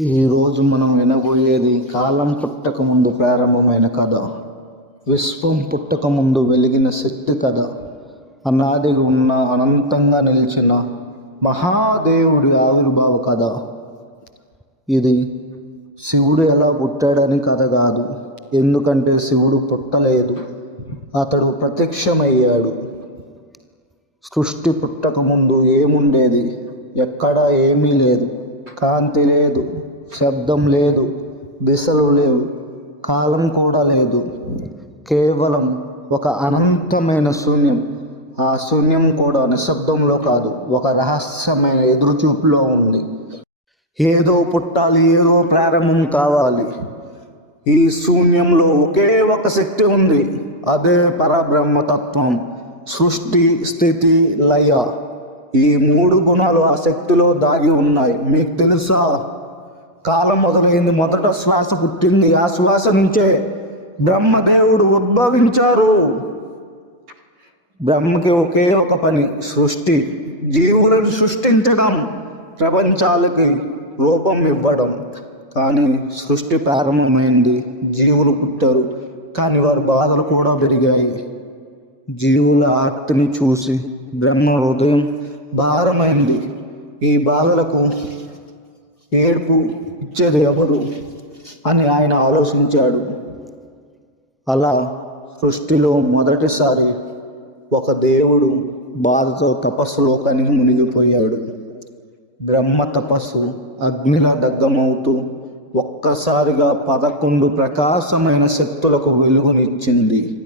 ఈరోజు మనం వినబోయేది కాలం పుట్టక ముందు ప్రారంభమైన కథ. విశ్వం పుట్టక ముందు వెలిగిన శక్తి కథ. అనాదిగా ఉన్న అనంతంగా నిలిచిన మహాదేవుడి ఆవిర్భావ కథ. ఇది శివుడు ఎలా పుట్టాడని కథ కాదు. ఎందుకంటే శివుడు పుట్టలేదు. అతడు ప్రత్యక్షమయ్యాడు. సృష్టి పుట్టక ముందు ఏముండేది? ఎక్కడా ఏమీ లేదు. కాంతి లేదు. శబ్దం లేదు దిశలు లేవు కాలం కూడా లేదు. కేవలం ఒక అనంతమైన శూన్యం. ఆ శూన్యం కూడా నిశ్శబ్దంలో కాదు ఒక రహస్యమైన ఎదురుచూపులో ఉంది. ఏదో పుట్టాలి ఏదో ప్రారంభం కావాలి. ఈ శూన్యంలో ఒకే ఒక శక్తి ఉంది అదే పరబ్రహ్మతత్వం సృష్టి స్థితి లయ. ఈ మూడు గుణాలు ఆ శక్తిలో దాగి ఉన్నాయి. మీకు తెలుసా? కాలం మొదలైంది. మొదట శ్వాస పుట్టింది. ఆ శ్వాస నుంచే బ్రహ్మదేవుడు ఉద్భవించారు. బ్రహ్మకి ఒకే ఒక పని సృష్టి. జీవులను సృష్టించడం ప్రపంచాలకి రూపం ఇవ్వడం. కానీ సృష్టి ప్రారంభమైంది. జీవులు పుట్టారు. కానీ వారి బాధలు కూడా పెరిగాయి. జీవుల ఆర్తిని చూసి బ్రహ్మ హృదయం భారమైంది. ఈ బాధలకు ఏడుపు ఇచ్చేది ఎవరు అని ఆయన ఆలోచించాడు. అలా సృష్టిలో మొదటిసారి ఒక దేవుడు బాధతో తపస్సులోకని మునిగిపోయాడు. బ్రహ్మ తపస్సు అగ్నిలా దగ్ధమవుతూ ఒక్కసారిగా పదకొండు ప్రకాశమైన శక్తులకు వెలుగునిచ్చింది.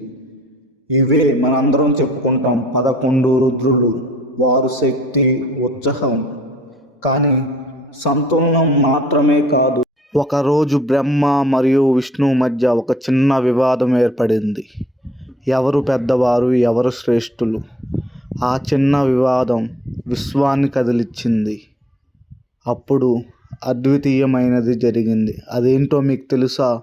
ఇవే మనందరం చెప్పుకుంటాం పదకొండు రుద్రులు వారు శక్తి ఉత్సాహం. కానీ సంతులనం మాత్రమే కాదు. ఒకరోజు బ్రహ్మ మరియు విష్ణు మధ్య ఒక చిన్న వివాదం ఏర్పడింది. ఎవరు పెద్దవారు ఎవరు శ్రేష్ఠులు? ఆ చిన్న వివాదం విశ్వాన్ని కదిలిచ్చింది. అప్పుడు అద్వితీయమైనది జరిగింది. అదేంటో మీకు తెలుసా?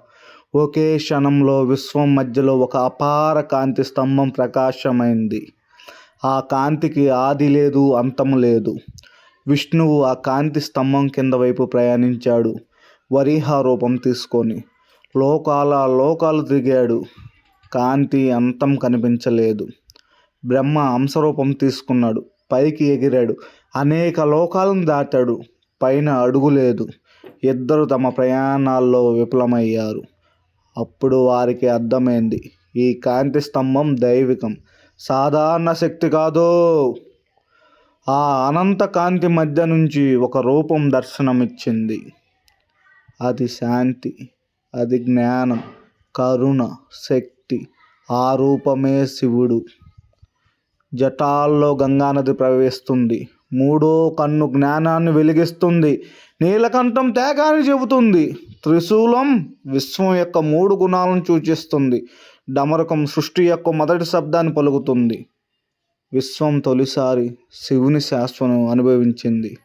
ఒకే క్షణంలో విశ్వం మధ్యలో ఒక అపార కాంతి స్తంభం ప్రకాశమైంది. ఆ కాంతికి ఆది లేదు అంతం లేదు. విష్ణువు ఆ కాంతి స్తంభం కింద వైపు ప్రయాణించాడు. వరీహ రూపం తీసుకొని లోకాల లోకాలు తిరిగాడు. కాంతి అంతం కనిపించలేదు. బ్రహ్మ అంశరూపం తీసుకున్నాడు. పైకి ఎగిరాడు. అనేక లోకాలను దాటాడు. పైన అడుగు లేదు. ఇద్దరు తమ ప్రయాణాల్లో విఫలమయ్యారు. అప్పుడు వారికి అర్థమైంది. ఈ కాంతి స్తంభం దైవికం. సాధారణ శక్తి కాదు. ఆ అనంత కాంతి మధ్య నుంచి ఒక రూపం దర్శనమిచ్చింది. అది శాంతి అది జ్ఞానం కరుణ శక్తి ఆ రూపమే శివుడు. జటాల్లో గంగానది ప్రవహిస్తుంది. మూడో కన్ను జ్ఞానాన్ని వెలిగిస్తుంది. నీలకంఠం త్యాగాన్ని చెబుతుంది. త్రిశూలం విశ్వం యొక్క మూడు గుణాలను సూచిస్తుంది. డమరకం సృష్టి యొక్క మొదటి శబ్దాన్ని పలుకుతుంది. విశ్వం తొలిసారి శివుని శాశ్వను అనుభవించింది.